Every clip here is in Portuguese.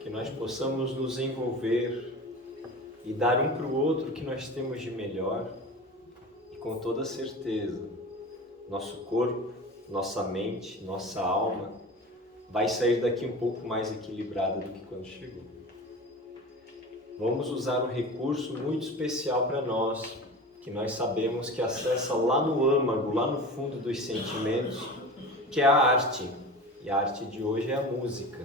que nós possamos nos envolver e dar um para o outro o que nós temos de melhor, e com toda certeza, nosso corpo, nossa mente, nossa alma vai sair daqui um pouco mais equilibrada do que quando chegou. Vamos usar um recurso muito especial para nós, que nós sabemos que acessa lá no âmago, lá no fundo dos sentimentos, que é a arte. E a arte de hoje é a música.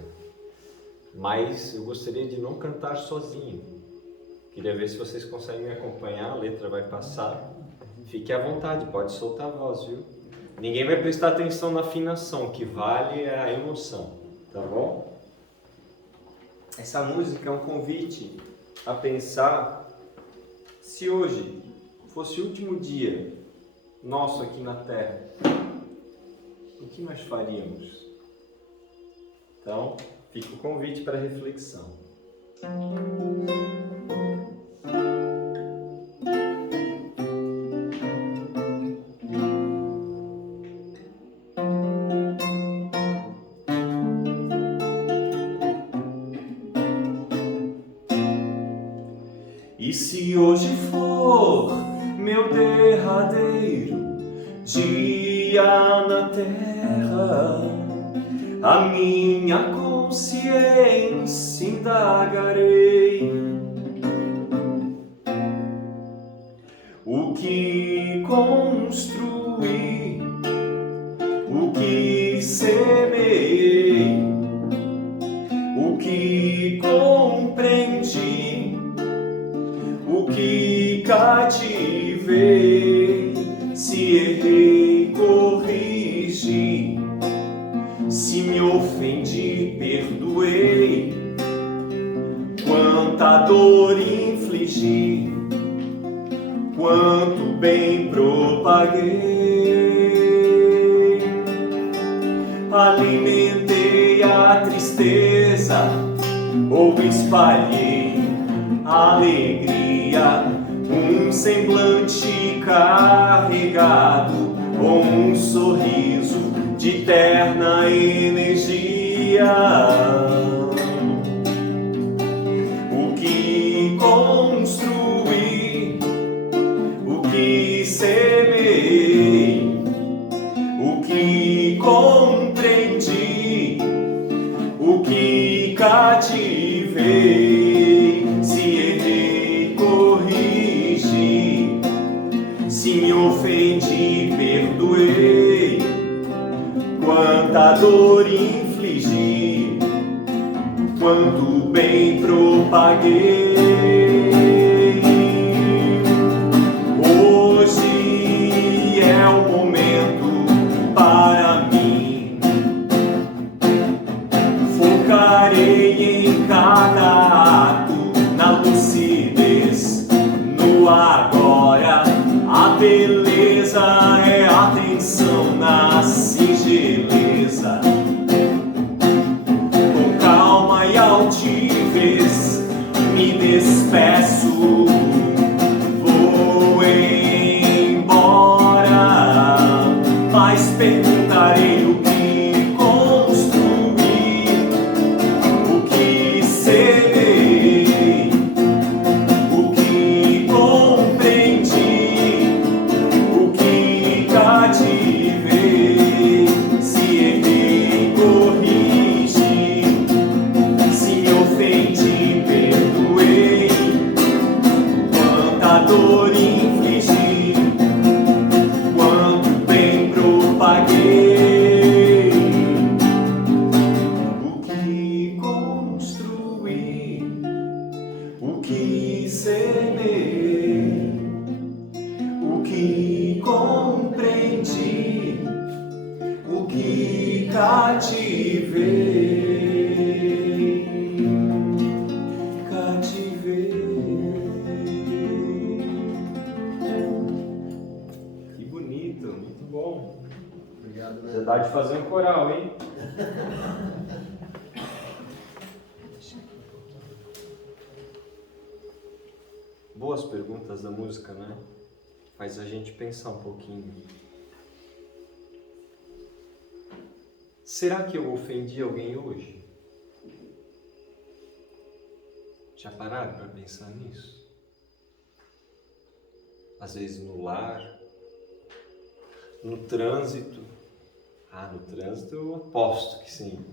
Mas eu gostaria de não cantar sozinho. Queria ver se vocês conseguem me acompanhar, a letra vai passar. Fique à vontade, pode soltar a voz, viu? Ninguém vai prestar atenção na afinação, o que vale é a emoção, tá bom? Essa música é um convite a pensar se hoje fosse o último dia nosso aqui na Terra, o que nós faríamos? Então, fica o convite para reflexão. E se hoje for meu derradeiro dia na terra, a minha consciência indagarei o que construí, o que semeei, o que compreendi, o que cativei, se errei, corrigi, se me ofendi, perdoei, quanta dor infligi, quanto bem propaguei, alimentei a tristeza ou espalhei alegria, um semblante carregado ou um sorriso de terna energia. O que construí, o que semeei, o que compreendi, o que cativei, se errei, corrigi, se me ofendi, perdoei, quanta dor infligi, quanto bem propaguei. Hoje é o momento para mim, focarei em cada ato, na lucidez, no agora. A beleza é atenção na singeleza, com calma e altivez me despeço, vou embora, mas perguntarei o que construí, o que semeei, o que compreendi, o que cativei, se errei, corrigi, se me ofendi, perdoei, quanta dor infligi, quanto bem propaguei, o que construí, o que semeei, o que compreendi, o que cativei, Que bonito, muito bom. Obrigado, Você dá de fazer um coral, hein? Boas perguntas da música, né? Faz a gente pensar um pouquinho. Será que eu ofendi alguém hoje? Já pararam para pensar nisso? Às vezes no lar, no trânsito. No trânsito eu aposto que sim.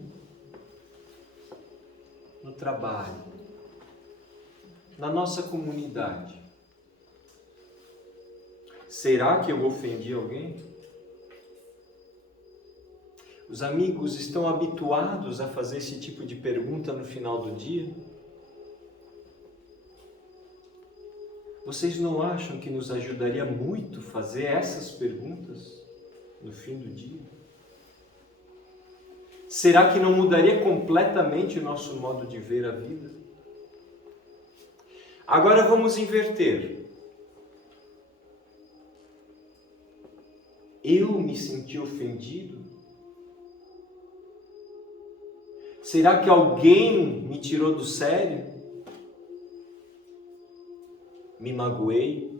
No trabalho, na nossa comunidade. Será que eu ofendi alguém? Os amigos estão habituados a fazer esse tipo de pergunta no final do dia? Vocês não acham que nos ajudaria muito fazer essas perguntas no fim do dia? Será que não mudaria completamente o nosso modo de ver a vida? Agora vamos inverter. Eu me senti ofendido? Será que alguém me tirou do sério? Me magoei?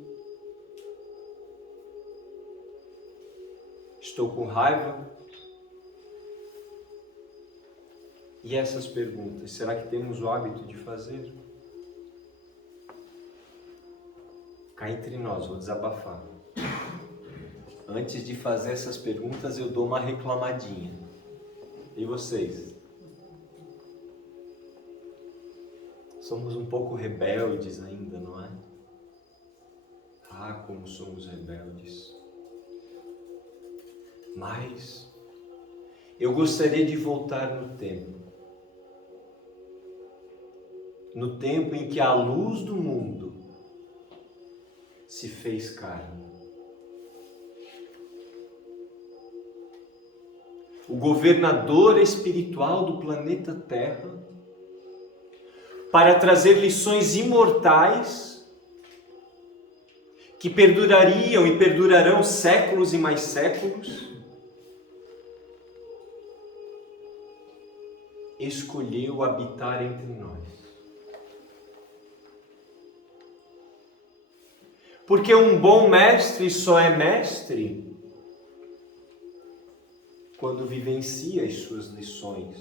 Estou com raiva? E essas perguntas, será que temos o hábito de fazer? Cá entre nós, vou desabafar. Antes de fazer essas perguntas, eu dou uma reclamadinha. E vocês? Somos um pouco rebeldes ainda, não é? Como somos rebeldes. Mas eu gostaria de voltar no tempo. No tempo em que a luz do mundo se fez carne. O governador espiritual do planeta Terra, para trazer lições imortais que perdurariam e perdurarão séculos e mais séculos, escolheu habitar entre nós. Porque um bom mestre só é mestre quando vivencia as suas lições.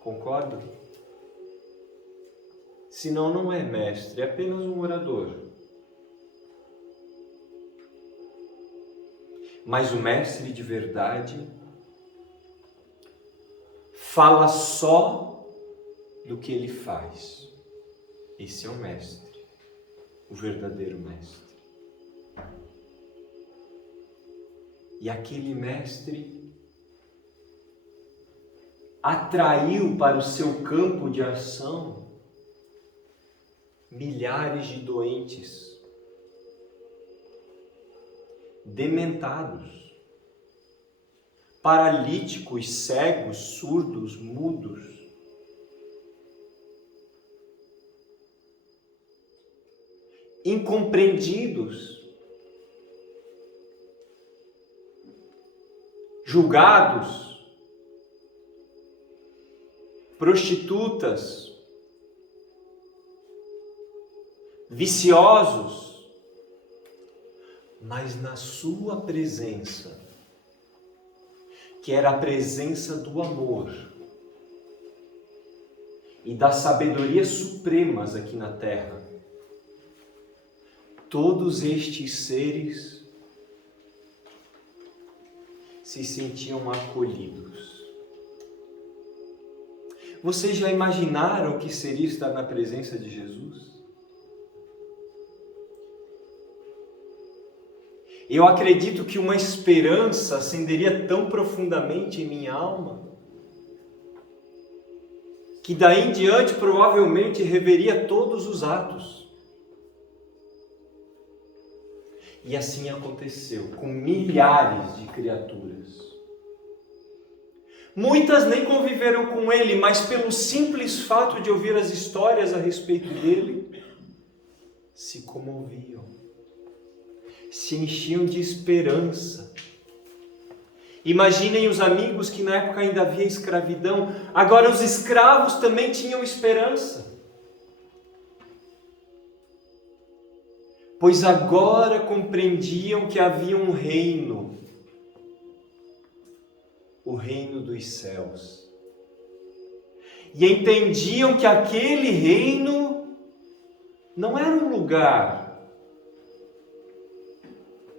Concorda? Senão não é mestre, é apenas um orador. Mas o mestre de verdade fala só do que ele faz. Esse é o mestre, o verdadeiro mestre. E aquele mestre atraiu para o seu campo de ação milhares de doentes, dementados, paralíticos, cegos, surdos, mudos. Incompreendidos, julgados, prostitutas, viciosos, mas na sua presença, que era a presença do amor e da sabedoria supremas aqui na terra, todos estes seres se sentiam acolhidos. Vocês já imaginaram o que seria estar na presença de Jesus? Eu acredito que uma esperança acenderia tão profundamente em minha alma, que daí em diante provavelmente reveria todos os atos. E assim aconteceu com milhares de criaturas. Muitas nem conviveram com ele, mas pelo simples fato de ouvir as histórias a respeito dele, se comoviam, se enchiam de esperança. Imaginem os amigos que na época ainda havia escravidão, agora os escravos também tinham esperança. Pois agora compreendiam que havia um reino, o reino dos céus. e entendiam que aquele reino não era um lugar,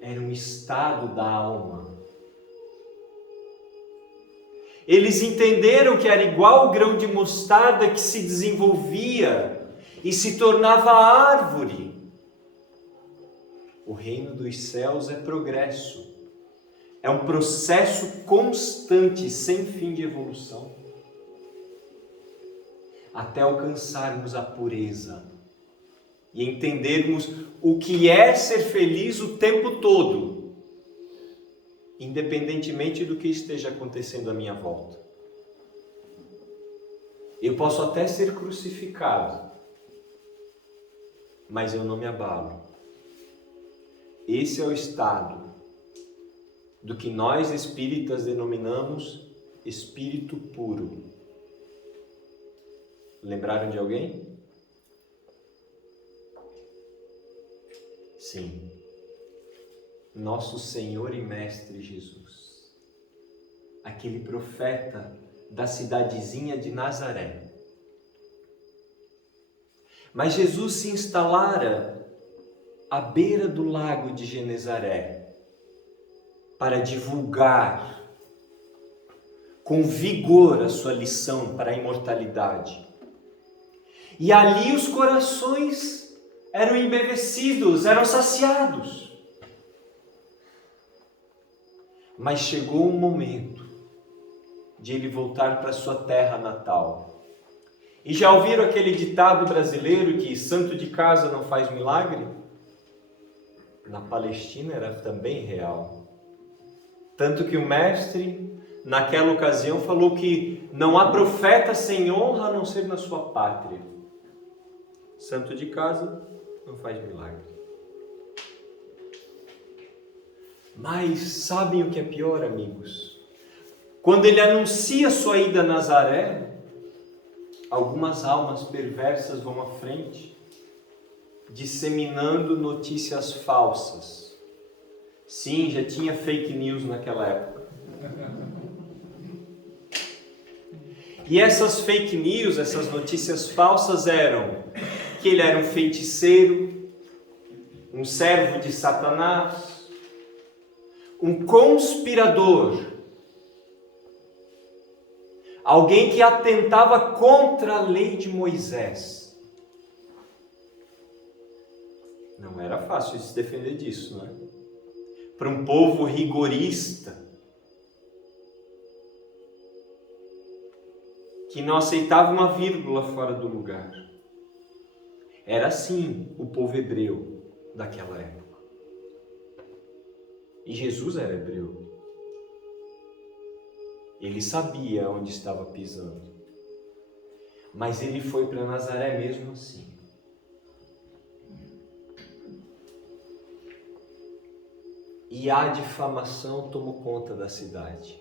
era um estado da alma. Eles entenderam que era igual o grão de mostarda que se desenvolvia e se tornava árvore. O reino dos céus é progresso. É um processo constante, sem fim de evolução, até alcançarmos a pureza e entendermos o que é ser feliz o tempo todo, independentemente do que esteja acontecendo à minha volta. Eu posso até ser crucificado, mas eu não me abalo. Esse é o estado do que nós espíritas denominamos espírito puro. Lembraram de alguém? Sim. Nosso Senhor e Mestre Jesus. Aquele profeta da cidadezinha de Nazaré. Mas Jesus se instalara à beira do lago de Genezaré para divulgar com vigor a sua lição para a imortalidade. E ali os corações eram embevecidos, eram saciados. Mas chegou um momento de ele voltar para sua terra natal. E já ouviram aquele ditado brasileiro que santo de casa não faz milagre? Na Palestina era também real. Tanto que o mestre, naquela ocasião, falou que não há profeta sem honra a não ser na sua pátria. Santo de casa não faz milagre. Mas sabem o que é pior, amigos? Quando ele anuncia sua ida a Nazaré, algumas almas perversas vão à frente, disseminando notícias falsas. Sim, já tinha fake news naquela época. E essas fake news, essas notícias falsas eram que ele era um feiticeiro, um servo de Satanás, um conspirador, alguém que atentava contra a lei de Moisés. Não era fácil se defender disso, não é? Para um povo rigorista, que não aceitava uma vírgula fora do lugar. Era assim o povo hebreu daquela época. E Jesus era hebreu. Ele sabia onde estava pisando. Mas ele foi para Nazaré mesmo assim. E a difamação tomou conta da cidade.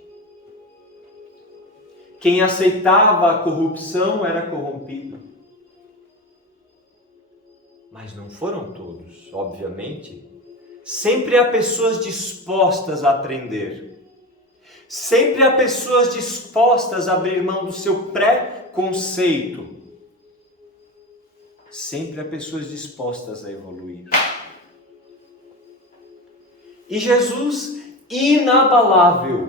Quem aceitava a corrupção era corrompido. Mas não foram todos, obviamente. Sempre há pessoas dispostas a aprender. Sempre há pessoas dispostas a abrir mão do seu pré-conceito. Sempre há pessoas dispostas a evoluir. E Jesus, inabalável,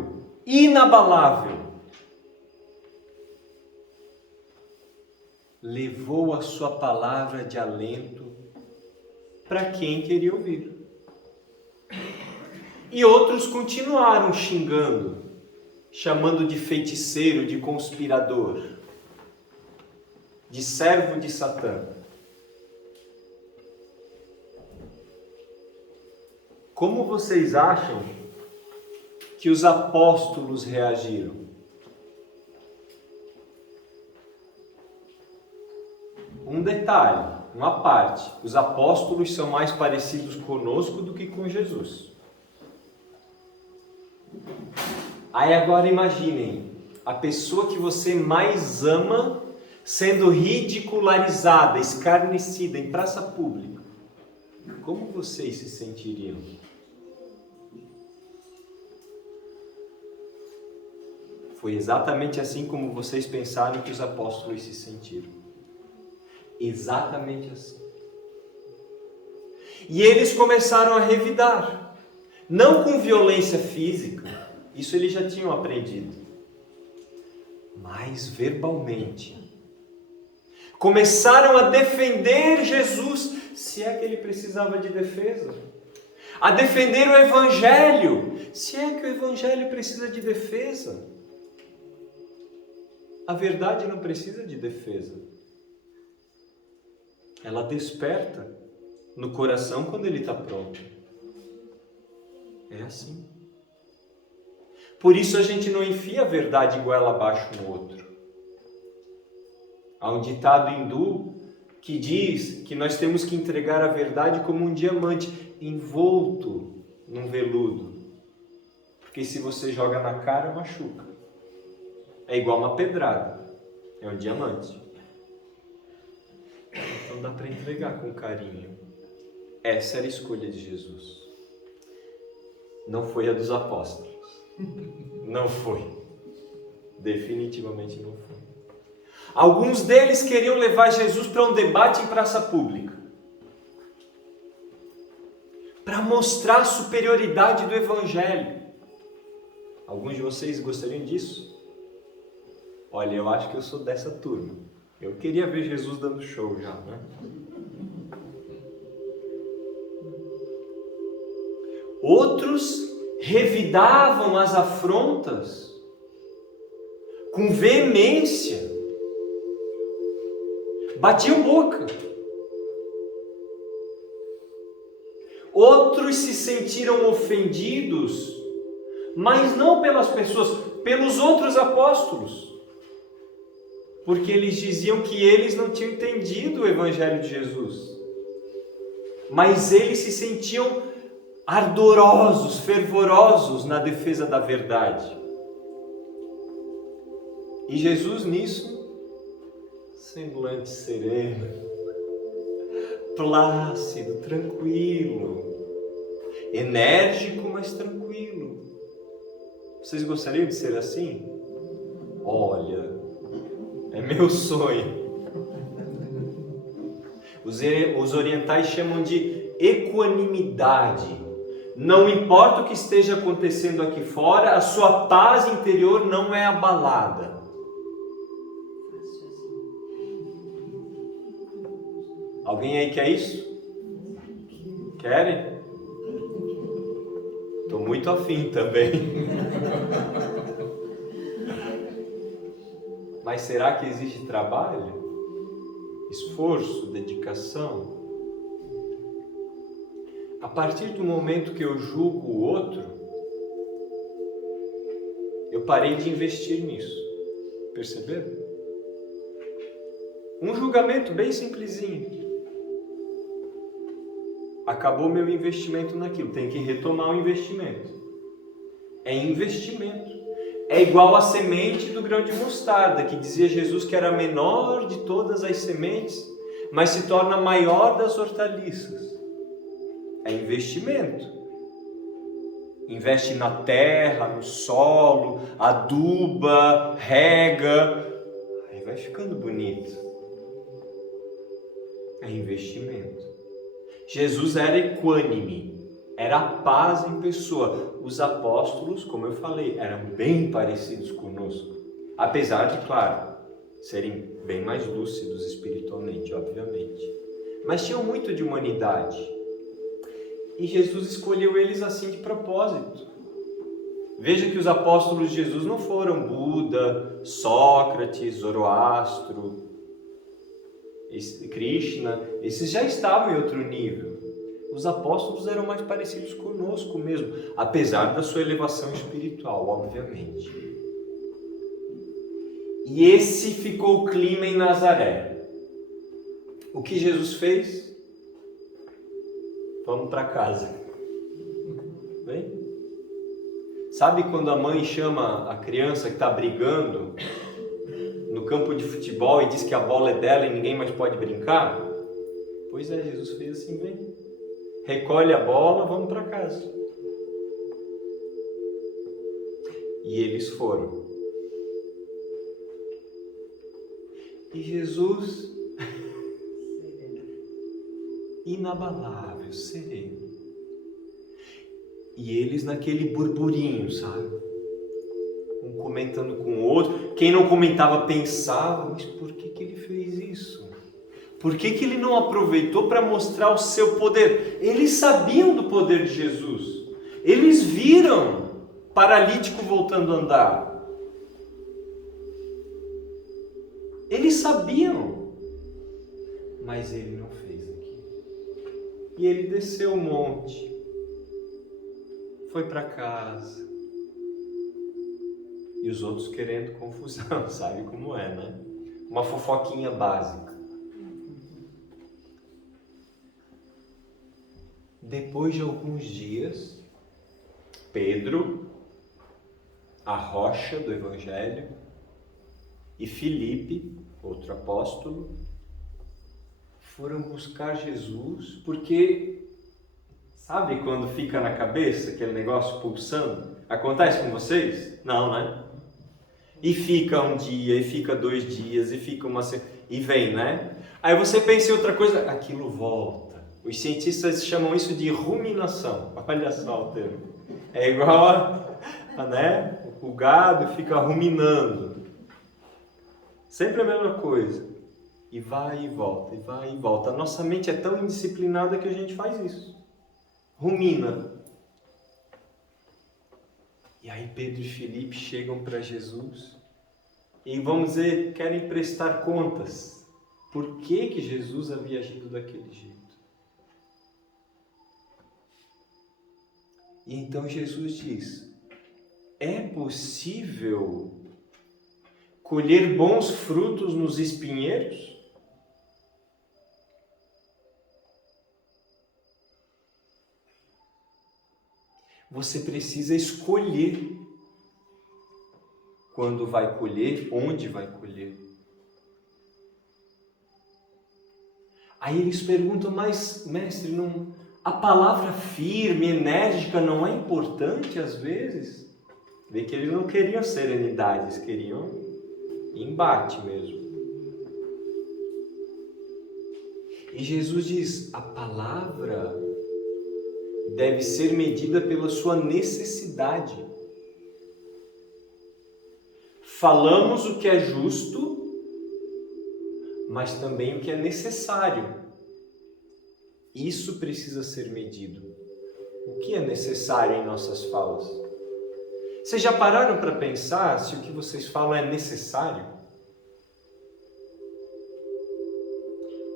levou a sua palavra de alento para quem queria ouvir. E outros continuaram xingando, chamando de feiticeiro, de conspirador, de servo de Satã. Como vocês acham que os apóstolos reagiram? Um detalhe, uma parte: os apóstolos são mais parecidos conosco do que com Jesus. Aí agora imaginem, a pessoa que você mais ama sendo ridicularizada, escarnecida em praça pública. Como vocês se sentiriam? Foi exatamente assim como vocês pensaram que os apóstolos se sentiram. Exatamente assim. E eles começaram a revidar. Não com violência física, isso eles já tinham aprendido, mas verbalmente. Começaram a defender Jesus, se é que ele precisava de defesa. A defender o Evangelho, se é que o Evangelho precisa de defesa. A verdade não precisa de defesa. Ela desperta no coração quando ele está pronto. É assim. Por isso a gente não enfia a verdade goela abaixo no outro. Há um ditado hindu que diz que nós temos que entregar a verdade como um diamante envolto num veludo. Porque se você joga na cara, machuca. É igual uma pedrada. É um diamante. Então dá para entregar com carinho. Essa era a escolha de Jesus. Não foi a dos apóstolos. Não foi. Definitivamente não foi. Alguns deles queriam levar Jesus para um debate em praça pública, para mostrar a superioridade do Evangelho. Alguns de vocês gostariam disso? Olha, eu acho que eu sou dessa turma. Eu queria ver Jesus dando show já, né? Outros revidavam as afrontas com veemência. Batiam boca. Outros se sentiram ofendidos, mas não pelas pessoas, pelos outros apóstolos. Porque eles diziam que eles não tinham entendido o Evangelho de Jesus. Mas eles se sentiam ardorosos, fervorosos na defesa da verdade. E Jesus nisso, semblante sereno, plácido, tranquilo, enérgico, mas tranquilo. Vocês gostariam de ser assim? Olha, é meu sonho. Os orientais chamam de equanimidade. Não importa o que esteja acontecendo aqui fora, a sua paz interior não é abalada. Alguém aí quer isso? Querem? Estou muito afim também. Mas será que existe trabalho? Esforço, dedicação? A partir do momento que eu julgo o outro, eu parei de investir nisso. Perceberam? Um julgamento bem simplesinho. Acabou meu investimento naquilo, tem que retomar o investimento. É investimento. É igual a semente do grão de mostarda, que dizia Jesus que era a menor de todas as sementes, mas se torna a maior das hortaliças. É investimento. Investe na terra, no solo, aduba, rega, aí vai ficando bonito. É investimento. Jesus era equânime, era a paz em pessoa. Os apóstolos, como eu falei, eram bem parecidos conosco, apesar de, claro, serem bem mais lúcidos espiritualmente, obviamente, mas tinham muito de humanidade. E Jesus escolheu eles assim de propósito. Veja que os apóstolos de Jesus não foram Buda, Sócrates, Zoroastro, Krishna, esses já estavam em outro nível. Os apóstolos eram mais parecidos conosco mesmo, apesar da sua elevação espiritual, obviamente. E esse ficou o clima em Nazaré. O que Jesus fez? Vamos para casa. Bem? Sabe quando a mãe chama a criança que está brigando no campo de futebol e diz que a bola é dela e ninguém mais pode brincar? Pois é, Jesus fez assim, vem. Recolhe a bola, vamos para casa. E eles foram. E Jesus, inabalável, sereno. E eles naquele burburinho, sabe? Um comentando com o outro. Quem não comentava pensava, mas por que ele fez isso? Por que ele não aproveitou para mostrar o seu poder? Eles sabiam do poder de Jesus. Eles viram paralítico voltando a andar. Eles sabiam. Mas ele não fez aquilo. E ele desceu o monte. Foi para casa. E os outros querendo confusão, sabe como é, né? Uma fofoquinha básica. Depois de alguns dias, Pedro, a rocha do Evangelho, e Filipe, outro apóstolo, foram buscar Jesus, porque sabe quando fica na cabeça aquele negócio pulsando? Acontece com vocês? Não, né? E fica um dia, e fica 2 dias, e fica uma semana, e vem, né? Aí você pensa em outra coisa, aquilo volta. Os cientistas chamam isso de ruminação. Olha só o termo. É igual né? O gado fica ruminando. Sempre a mesma coisa. E vai e volta, e vai e volta. A nossa mente é tão indisciplinada que a gente faz isso. Rumina. E aí Pedro e Filipe chegam para Jesus e, vamos dizer, querem prestar contas. Por que Jesus havia agido daquele jeito? E então Jesus diz: é possível colher bons frutos nos espinheiros? Você precisa escolher quando vai colher, onde vai colher. Aí eles perguntam, mas mestre, não, a palavra firme, enérgica não é importante às vezes? Vê que eles não queriam serenidade, eles queriam embate mesmo. E Jesus diz, a palavra deve ser medida pela sua necessidade. Falamos o que é justo, mas também o que é necessário. Isso precisa ser medido. O que é necessário em nossas falas? Vocês já pararam para pensar se o que vocês falam é necessário?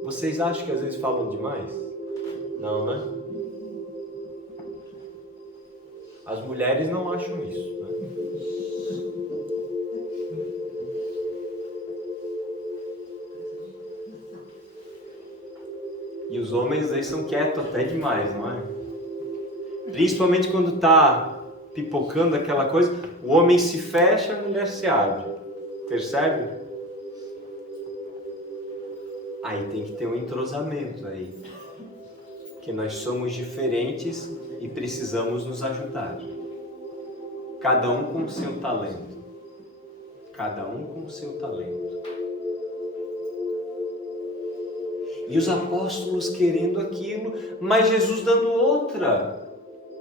Vocês acham que às vezes falam demais? Não, né? As mulheres não acham isso, né? E os homens aí são quietos até demais, não é? Principalmente quando está pipocando aquela coisa, o homem se fecha, a mulher se abre. Percebe? Aí tem que ter um entrosamento aí. Que nós somos diferentes e precisamos nos ajudar. Cada um com o seu talento. Cada um com o seu talento. E os apóstolos querendo aquilo, mas Jesus dando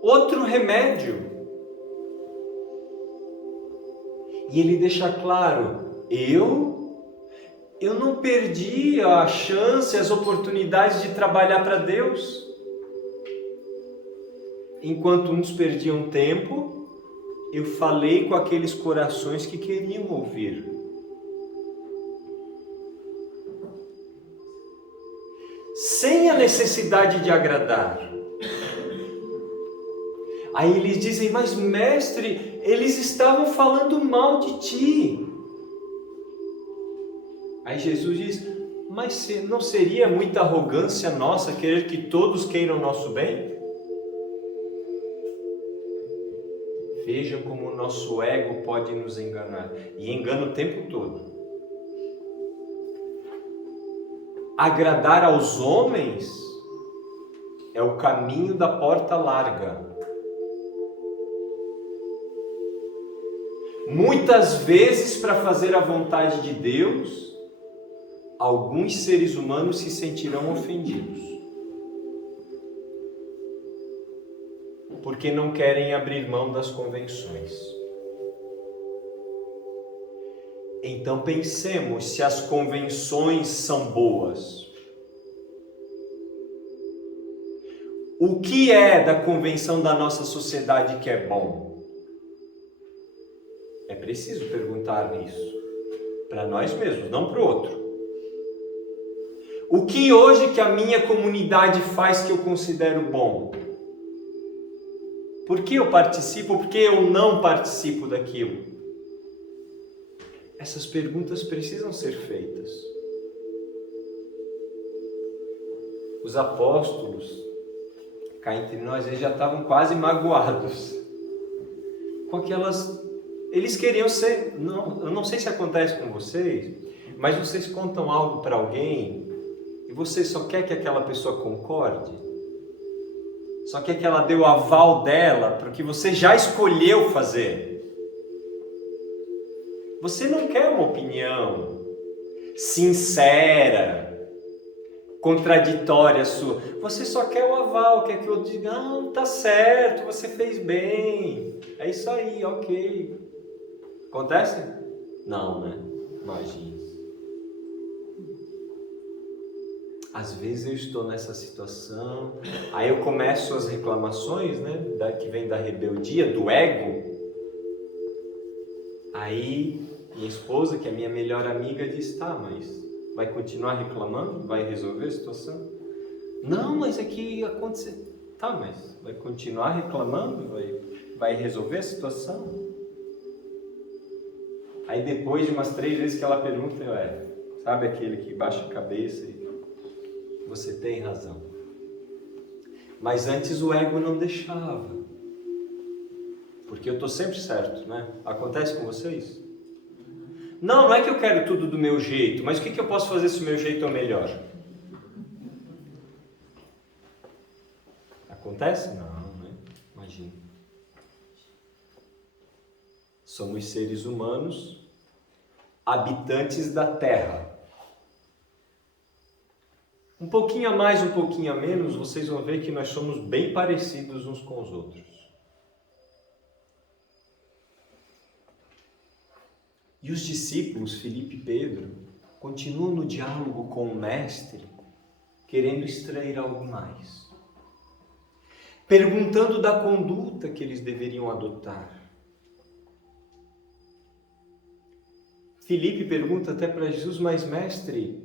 outro remédio. E ele deixa claro, eu não perdi a chance, as oportunidades de trabalhar para Deus. Enquanto uns perdiam tempo, eu falei com aqueles corações que queriam ouvir. Sem a necessidade de agradar. Aí eles dizem, mas mestre, eles estavam falando mal de ti. Aí Jesus diz, mas não seria muita arrogância nossa querer que todos queiram o nosso bem? Vejam como o nosso ego pode nos enganar. E engana o tempo todo. Agradar aos homens é o caminho da porta larga. Muitas vezes, para fazer a vontade de Deus, alguns seres humanos se sentirão ofendidos, porque não querem abrir mão das convenções. Então pensemos se as convenções são boas. O que é da convenção da nossa sociedade que é bom? É preciso perguntar isso para nós mesmos, não para o outro. O que hoje que a minha comunidade faz que eu considero bom? Por que eu participo? Por que eu não participo daquilo? Essas perguntas precisam ser feitas. Os apóstolos, cá entre nós, eles já estavam quase magoados com aquelas... Eles queriam ser... eu não sei se acontece com vocês, mas vocês contam algo para alguém e você só quer que aquela pessoa concorde? Só quer que ela dê o aval dela para o que você já escolheu fazer? Você não quer uma opinião sincera, contraditória sua. Você só quer o aval, quer que o outro diga, não, tá certo, você fez bem. É isso aí, ok. Acontece? Não, né? Imagina. Às vezes eu estou nessa situação, aí eu começo as reclamações, né? Que vem da rebeldia, do ego. Aí minha esposa, que é minha melhor amiga, diz, tá, mas vai continuar reclamando? Vai resolver a situação? Não, mas é que aconteceu. Tá, mas vai continuar reclamando? Vai resolver a situação? Aí depois de umas 3 vezes que ela pergunta, sabe aquele que baixa a cabeça e você tem razão. Mas antes o ego não deixava. Porque eu estou sempre certo, né? Acontece com vocês? Não é que eu quero tudo do meu jeito, mas o que eu posso fazer se o meu jeito é o melhor? Acontece? Não, né? Imagina. Somos seres humanos, habitantes da Terra. Um pouquinho a mais, um pouquinho a menos, vocês vão ver que nós somos bem parecidos uns com os outros. E os discípulos, Filipe e Pedro, continuam no diálogo com o Mestre, querendo extrair algo mais. Perguntando da conduta que eles deveriam adotar. Filipe pergunta até para Jesus, mas Mestre,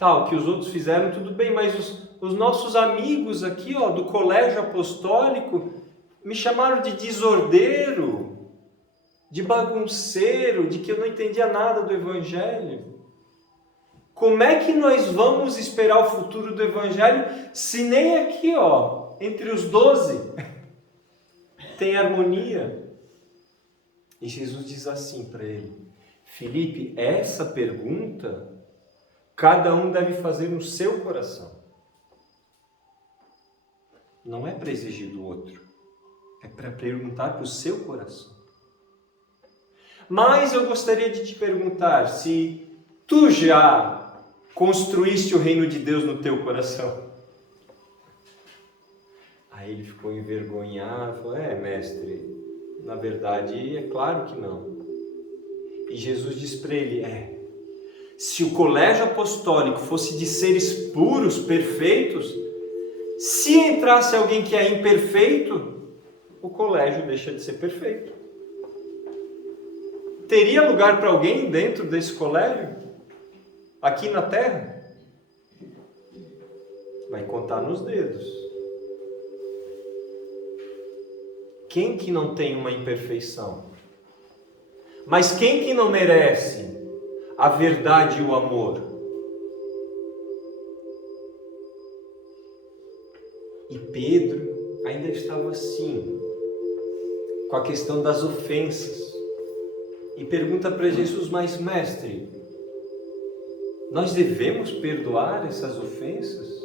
o que os outros fizeram tudo bem, mas os nossos amigos aqui, do colégio apostólico, me chamaram de desordeiro, de bagunceiro, de que eu não entendia nada do Evangelho. Como é que nós vamos esperar o futuro do Evangelho se nem aqui, entre os 12, tem harmonia? E Jesus diz assim para ele, Filipe, essa pergunta cada um deve fazer no seu coração. Não é para exigir do outro, é para perguntar para o seu coração. Mas eu gostaria de te perguntar se tu já construíste o reino de Deus no teu coração. Aí ele ficou envergonhado, falou, mestre, na verdade é claro que não. E Jesus diz para ele, se o colégio apostólico fosse de seres puros, perfeitos, se entrasse alguém que é imperfeito, o colégio deixa de ser perfeito. Teria lugar para alguém dentro desse colégio? Aqui na Terra? Vai contar nos dedos. Quem que não tem uma imperfeição? Mas quem que não merece a verdade e o amor? E Pedro ainda estava assim, com a questão das ofensas. E pergunta para Jesus, mas mestre, nós devemos perdoar essas ofensas?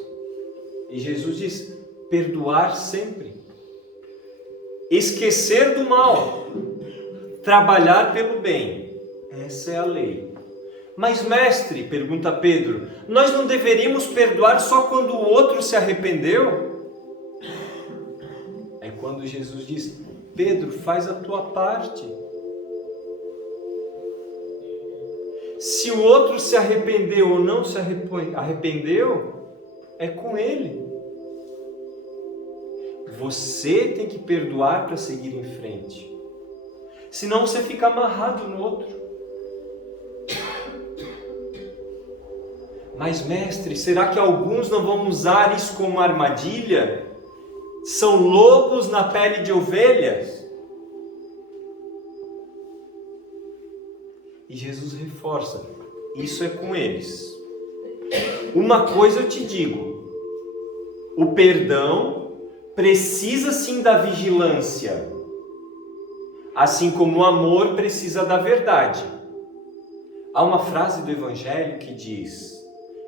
E Jesus diz, perdoar sempre. Esquecer do mal, trabalhar pelo bem. Essa é a lei. Mas mestre, pergunta Pedro, nós não deveríamos perdoar só quando o outro se arrependeu? É quando Jesus diz, Pedro, faz a tua parte. Se o outro se arrependeu ou não se arrependeu, é com ele. Você tem que perdoar para seguir em frente. Senão você fica amarrado no outro. Mas mestre, será que alguns não vão usar isso como armadilha? São lobos na pele de ovelhas? E Jesus reforça, isso é com eles. Uma coisa eu te digo, o perdão precisa sim da vigilância, assim como o amor precisa da verdade. Há uma frase do Evangelho que diz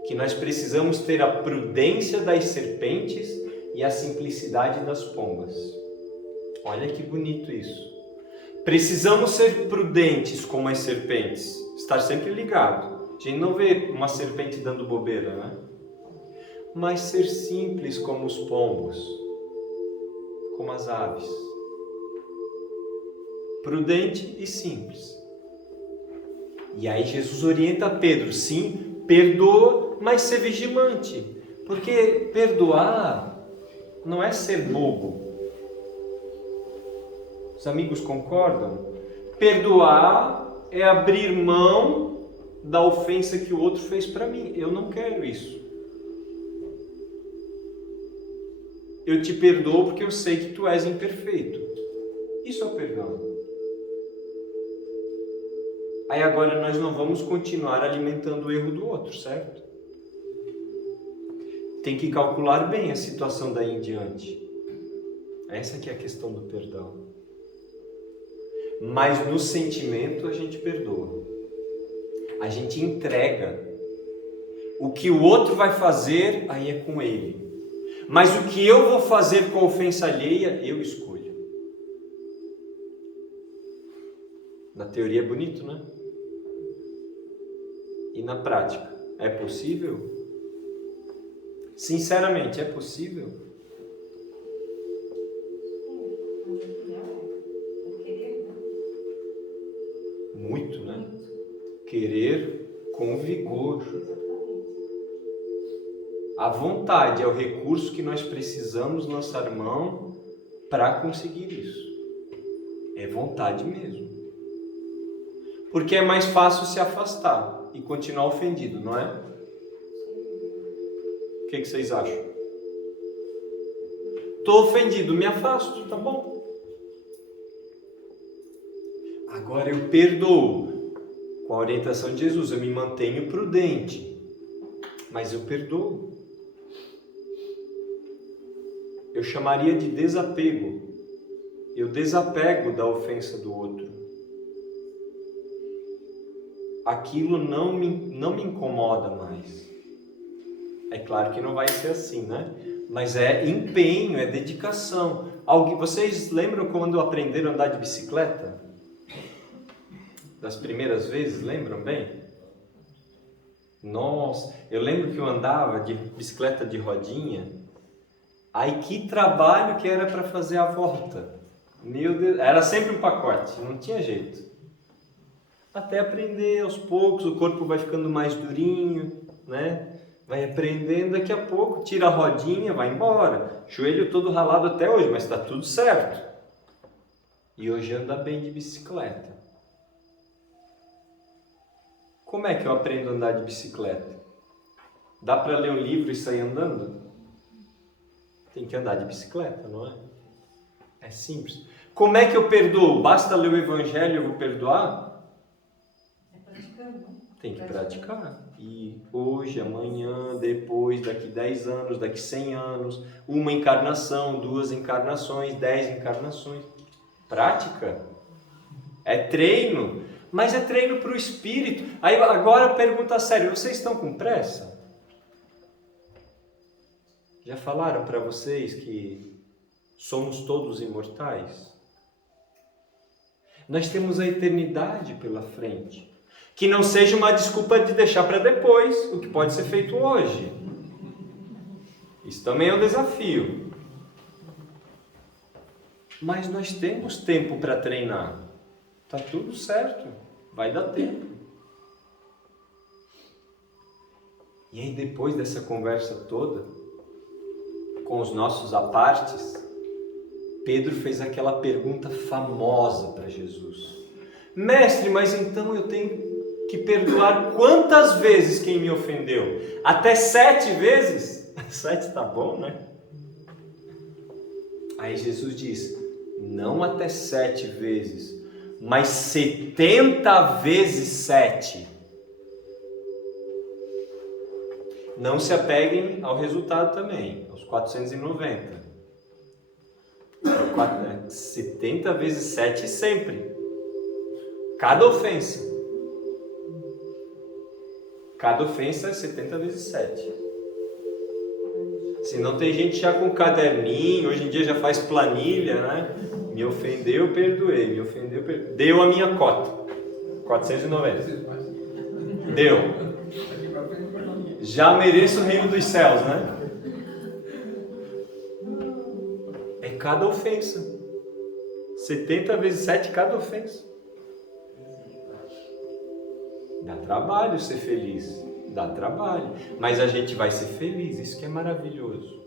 que nós precisamos ter a prudência das serpentes e a simplicidade das pombas. Olha que bonito isso. Precisamos ser prudentes como as serpentes, estar sempre ligado. A gente não vê uma serpente dando bobeira, né? Mas ser simples como os pombos, como as aves. Prudente e simples. E aí Jesus orienta Pedro, sim, perdoa, mas ser vigilante. Porque perdoar não é ser bobo. Os amigos concordam? Perdoar é abrir mão da ofensa que o outro fez para mim. Eu não quero isso. Eu te perdoo porque eu sei que tu és imperfeito. Isso é o perdão. Aí agora nós não vamos continuar alimentando o erro do outro, certo? Tem que calcular bem a situação daí em diante. Essa que é a questão do perdão. Mas no sentimento a gente perdoa. A gente entrega. O que o outro vai fazer, aí é com ele. Mas o que eu vou fazer com a ofensa alheia, eu escolho. Na teoria é bonito, né? E na prática, é possível? Sinceramente, é possível? Muito, né? Querer com vigor. A vontade é o recurso que nós precisamos lançar mão para conseguir isso. É vontade mesmo. Porque é mais fácil se afastar e continuar ofendido, não é? O que vocês acham? Estou ofendido, me afasto, tá bom. Agora eu perdoo. Com a orientação de Jesus, eu me mantenho prudente, mas eu perdoo. Eu chamaria de desapego. Eu desapego da ofensa do outro. Aquilo não me incomoda mais. É claro que não vai ser assim, né? Mas é empenho, é dedicação. Vocês lembram quando aprenderam a andar de bicicleta? Das primeiras vezes, lembram bem? Nossa, eu lembro que eu andava de bicicleta de rodinha. Aí que trabalho que era para fazer a volta. Meu Deus, era sempre um pacote, não tinha jeito. Até aprender aos poucos, o corpo vai ficando mais durinho, né? Vai aprendendo, daqui a pouco tira a rodinha, vai embora. Joelho todo ralado até hoje, mas está tudo certo. E hoje anda bem de bicicleta. Como é que eu aprendo a andar de bicicleta? Dá para ler um livro e sair andando? Tem que andar de bicicleta, não é? É simples. Como é que eu perdoo? Basta ler o Evangelho e eu vou perdoar? É praticando. Tem que praticar. E hoje, amanhã, depois, daqui 10 anos, daqui 100 anos, uma encarnação, 2 encarnações, 10 encarnações. Prática. É treino. Mas é treino para o espírito. Aí agora pergunta sério, vocês estão com pressa? Já falaram para vocês que somos todos imortais? Nós temos a eternidade pela frente. Que não seja uma desculpa de deixar para depois o que pode ser feito hoje. Isso também é um desafio. Mas nós temos tempo para treinar. Tá tudo certo. Vai dar tempo. E aí depois dessa conversa toda, com os nossos apartes, Pedro fez aquela pergunta famosa para Jesus. Mestre, mas então eu tenho que perdoar quantas vezes quem me ofendeu? Até 7 vezes? 7 tá bom, né? Aí Jesus diz, não até 7 vezes, mas 70 vezes 7. Não se apeguem ao resultado também, aos 490. 70 vezes 7 sempre. Cada ofensa. Cada ofensa é 70 vezes 7. Se não tem gente já com caderninho, hoje em dia já faz planilha, né? Me ofendeu, perdoei. Me ofendeu, perdoei. Deu a minha cota. 490. Deu. Já mereço o reino dos céus, né? É cada ofensa. 70 vezes 7 cada ofensa. Dá trabalho ser feliz. Dá trabalho. Mas a gente vai ser feliz. Isso que é maravilhoso.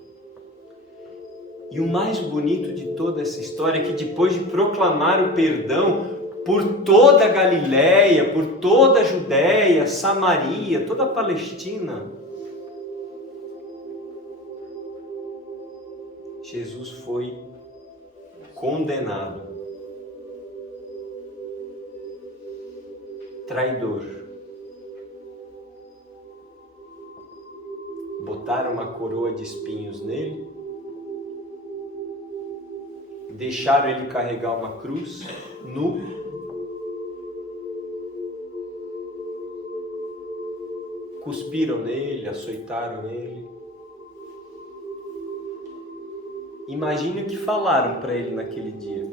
E o mais bonito de toda essa história é que depois de proclamar o perdão por toda a Galileia, por toda a Judéia, Samaria, toda a Palestina, Jesus foi condenado, traidor. Botaram uma coroa de espinhos nele, deixaram ele carregar uma cruz nu, cuspiram nele, açoitaram ele. Imagine o que falaram para ele naquele dia.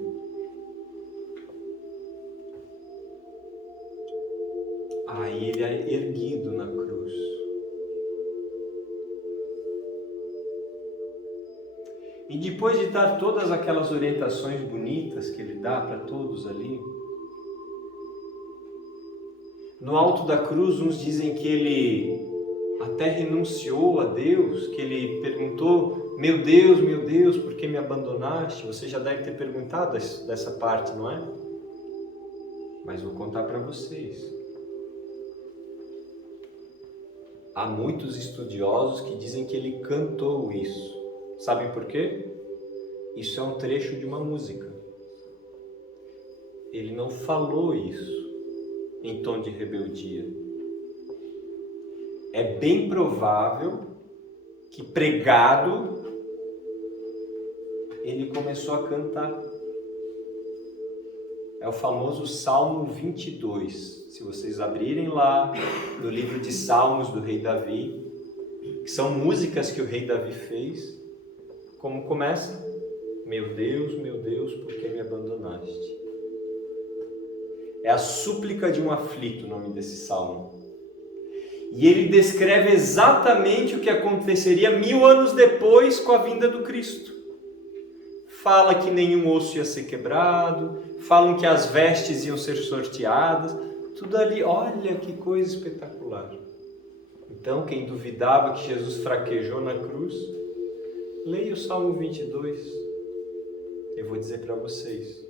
Aí ele é erguido na cruz. E depois de dar todas aquelas orientações bonitas que ele dá para todos ali, no alto da cruz uns dizem que ele até renunciou a Deus, que ele perguntou, meu Deus, por que me abandonaste? Você já deve ter perguntado dessa parte, não é? Mas vou contar para vocês. Há muitos estudiosos que dizem que ele cantou isso. Sabem por quê? Isso é um trecho de uma música. Ele não falou isso em tom de rebeldia. É bem provável que pregado ele começou a cantar. É o famoso Salmo 22. Se vocês abrirem lá no livro de Salmos do rei Davi, que são músicas que o rei Davi fez, como começa? Meu Deus, por que me abandonaste? É a súplica de um aflito, o nome desse salmo. E ele descreve exatamente o que aconteceria 1000 anos depois com a vinda do Cristo. Fala que nenhum osso ia ser quebrado, falam que as vestes iam ser sorteadas, tudo ali, olha que coisa espetacular. Então, quem duvidava que Jesus fraquejou na cruz, leia o Salmo 22. Eu vou dizer para vocês,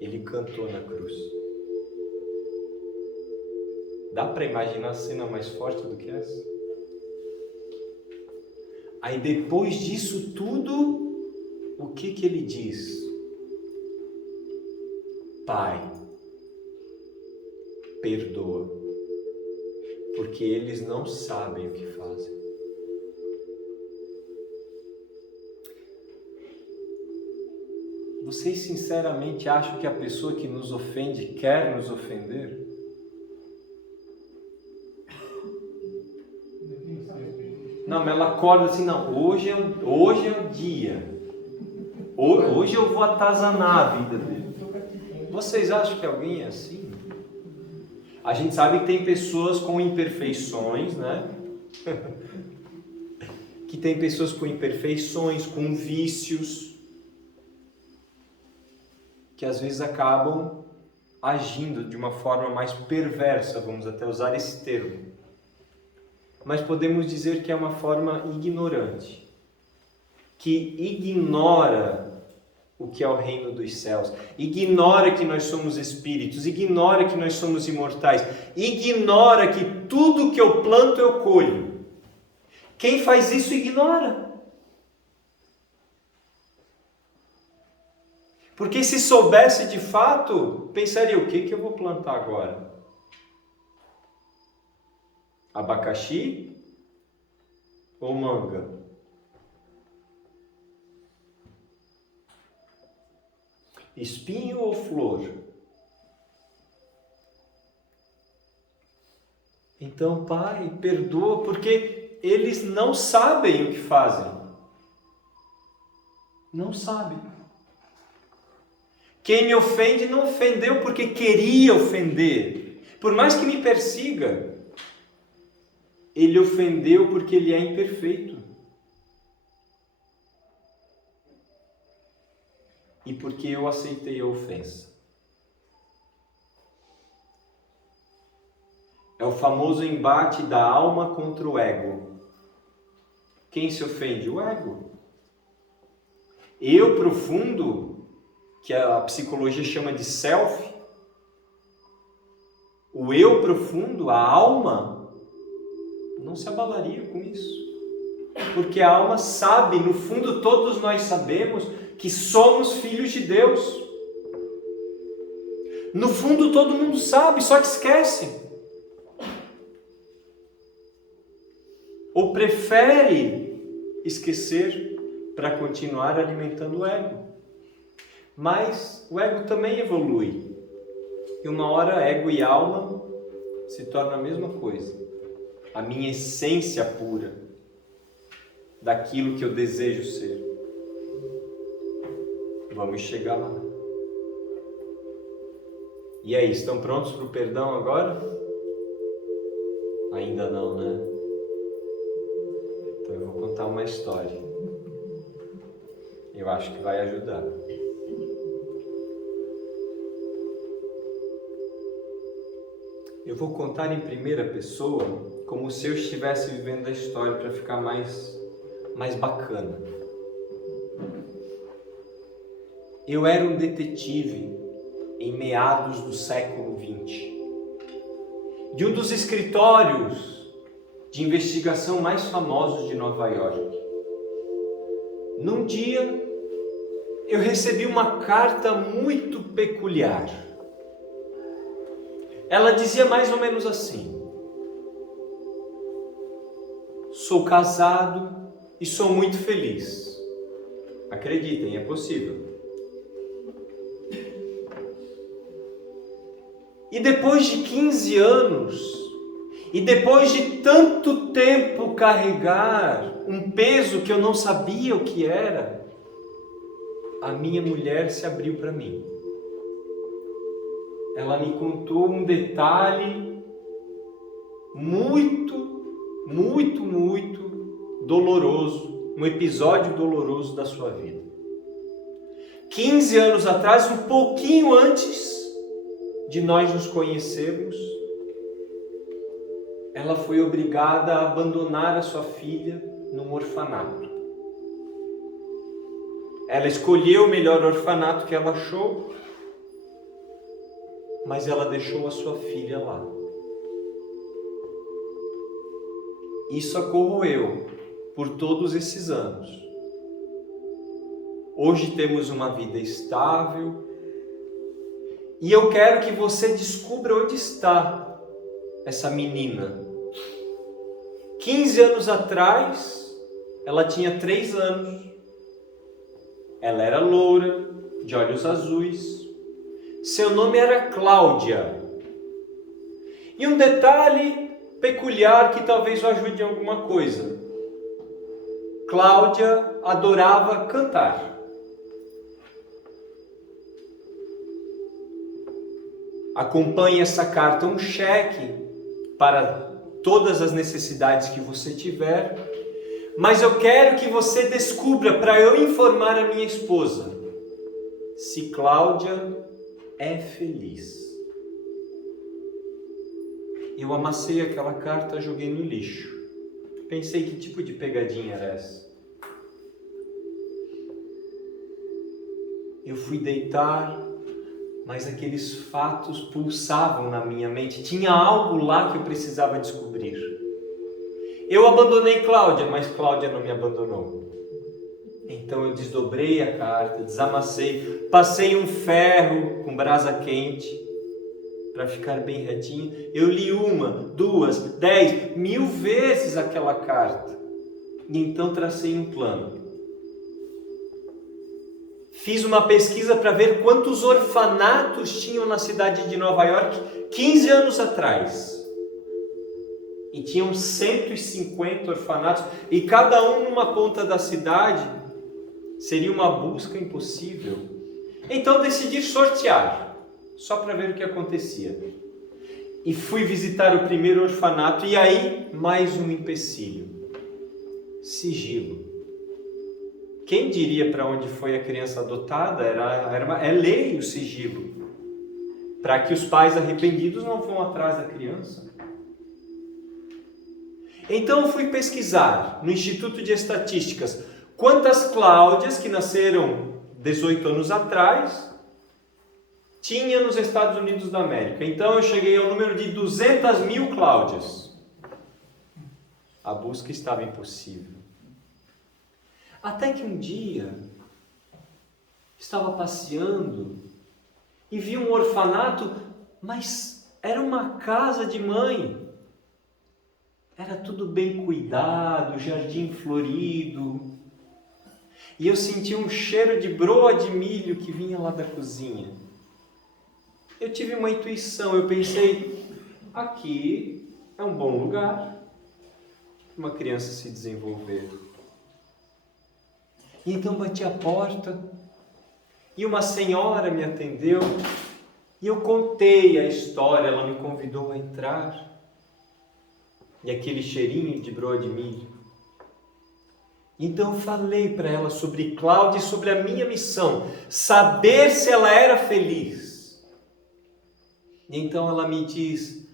ele cantou na cruz. Dá para imaginar a cena mais forte do que essa? Aí depois disso tudo, o que ele diz? Pai, perdoa, porque eles não sabem o que fazem. Vocês sinceramente acham que a pessoa que nos ofende quer nos ofender? Não, mas ela acorda assim, não, hoje é o dia. Hoje eu vou atazanar a vida dele. Vocês acham que alguém é assim? A gente sabe que tem pessoas com imperfeições, né? Que tem pessoas com imperfeições, com vícios, que às vezes acabam agindo de uma forma mais perversa, vamos até usar esse termo. Mas podemos dizer que é uma forma ignorante, que ignora o que é o reino dos céus, ignora que nós somos espíritos, ignora que nós somos imortais, ignora que tudo que eu planto eu colho. Quem faz isso ignora. Porque se soubesse de fato, pensaria, o que eu vou plantar agora? Abacaxi ou manga? Espinho ou flor? Então, Pai, perdoa, porque eles não sabem o que fazem. Não sabem. Quem me ofende não ofendeu porque queria ofender. Por mais que me persiga, ele ofendeu porque ele é imperfeito. E porque eu aceitei a ofensa. É o famoso embate da alma contra o ego. Quem se ofende? O ego. Eu profundo, que a psicologia chama de self, o eu profundo, a alma, não se abalaria com isso. Porque a alma sabe, no fundo todos nós sabemos, que somos filhos de Deus. No fundo todo mundo sabe, só que esquece. Ou prefere esquecer para continuar alimentando o ego. Mas o ego também evolui. E uma hora ego e alma se tornam a mesma coisa. A minha essência pura daquilo que eu desejo ser. Vamos chegar lá. E aí, estão prontos para o perdão agora? Ainda não, né? Então eu vou contar uma história. Eu acho que vai ajudar. Eu vou contar em primeira pessoa, como se eu estivesse vivendo a história para ficar mais bacana. Eu era um detetive em meados do século XX, de um dos escritórios de investigação mais famosos de Nova York. Num dia, eu recebi uma carta muito peculiar. Ela dizia mais ou menos assim: sou casado e sou muito feliz. Acreditem, é possível. E depois de 15 anos, e depois de tanto tempo carregar um peso que eu não sabia o que era, a minha mulher se abriu para mim. Ela me contou um detalhe muito doloroso, um episódio doloroso da sua vida. 15 anos atrás, um pouquinho antes de nós nos conhecermos, ela foi obrigada a abandonar a sua filha num orfanato. Ela escolheu o melhor orfanato que ela achou, mas ela deixou a sua filha lá. Isso a corroeu por todos esses anos. Hoje temos uma vida estável e eu quero que você descubra onde está essa menina. 15 anos atrás, ela tinha 3 anos. Ela era loura, de olhos azuis. Seu nome era Cláudia. E um detalhe peculiar que talvez o ajude em alguma coisa. Cláudia adorava cantar. Acompanhe essa carta um cheque para todas as necessidades que você tiver, mas eu quero que você descubra, para eu informar a minha esposa, se Cláudia é feliz. Eu amassei aquela carta, joguei no lixo. Pensei, que tipo de pegadinha era essa? Eu fui deitar, mas aqueles fatos pulsavam na minha mente. Tinha algo lá que eu precisava descobrir. Eu abandonei Cláudia, mas Cláudia não me abandonou. Então eu desdobrei a carta, desamassei, passei um ferro com brasa quente para ficar bem retinho. Eu li 1, 2, 10, 1000 vezes aquela carta. E então tracei um plano. Fiz uma pesquisa para ver quantos orfanatos tinham na cidade de Nova York 15 anos atrás. E tinham 150 orfanatos, e cada um numa ponta da cidade. Seria uma busca impossível. Então decidi sortear, só para ver o que acontecia. E fui visitar o primeiro orfanato, e aí mais um empecilho: sigilo. Quem diria para onde foi a criança adotada? É lei o sigilo, para que os pais arrependidos não vão atrás da criança. Então eu fui pesquisar no Instituto de Estatísticas quantas Cláudias que nasceram 18 anos atrás tinha nos Estados Unidos da América. Então eu cheguei ao número de 200.000 Cláudias. A busca estava impossível. Até que um dia, estava passeando e vi um orfanato, mas era uma casa de mãe. Era tudo bem cuidado, jardim florido. E eu senti um cheiro de broa de milho que vinha lá da cozinha. Eu tive uma intuição, eu pensei, aqui é um bom lugar para uma criança se desenvolver. E então bati a porta e uma senhora me atendeu e eu contei a história, ela me convidou a entrar. E aquele cheirinho de broa de milho. Então eu falei para ela sobre Cláudia e sobre a minha missão, saber se ela era feliz. E então ela me diz,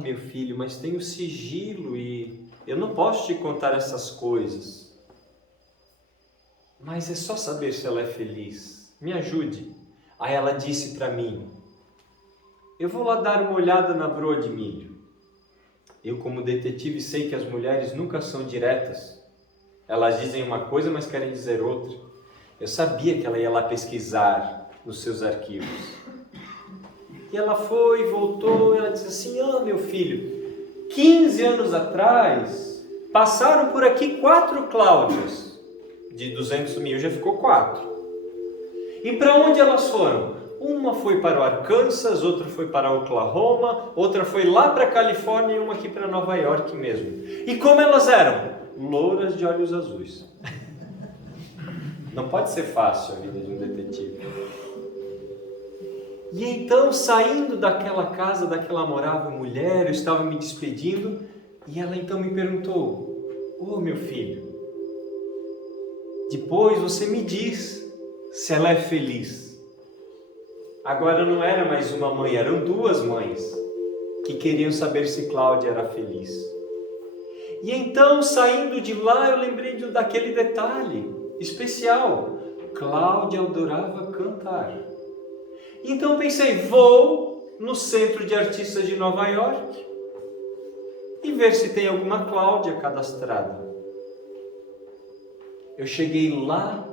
meu filho, mas tem o sigilo e eu não posso te contar essas coisas. Mas é só saber se ela é feliz. Me ajude. Aí ela disse para mim, eu vou lá dar uma olhada na broa de milho. Eu, como detetive, sei que as mulheres nunca são diretas. Elas dizem uma coisa, mas querem dizer outra. Eu sabia que ela ia lá pesquisar nos seus arquivos. E ela foi, voltou, ela disse assim, meu filho, 15 anos atrás, passaram por aqui 4 Cláudias. De 200.000 já ficou 4. E para onde elas foram? Uma foi para o Arkansas, outra foi para Oklahoma, outra foi lá para a Califórnia e uma aqui para Nova York mesmo. E como elas eram? Louras de olhos azuis. Não pode ser fácil a vida de um detetive. E então, saindo daquela casa, daquela amorável mulher, eu estava me despedindo e ela então me perguntou, meu filho, depois você me diz se ela é feliz. Agora não era mais uma mãe, eram 2 mães que queriam saber se Cláudia era feliz. E então, saindo de lá, eu lembrei daquele detalhe especial. Cláudia adorava cantar. Então pensei, vou no Centro de Artistas de Nova York e ver se tem alguma Cláudia cadastrada. Eu cheguei lá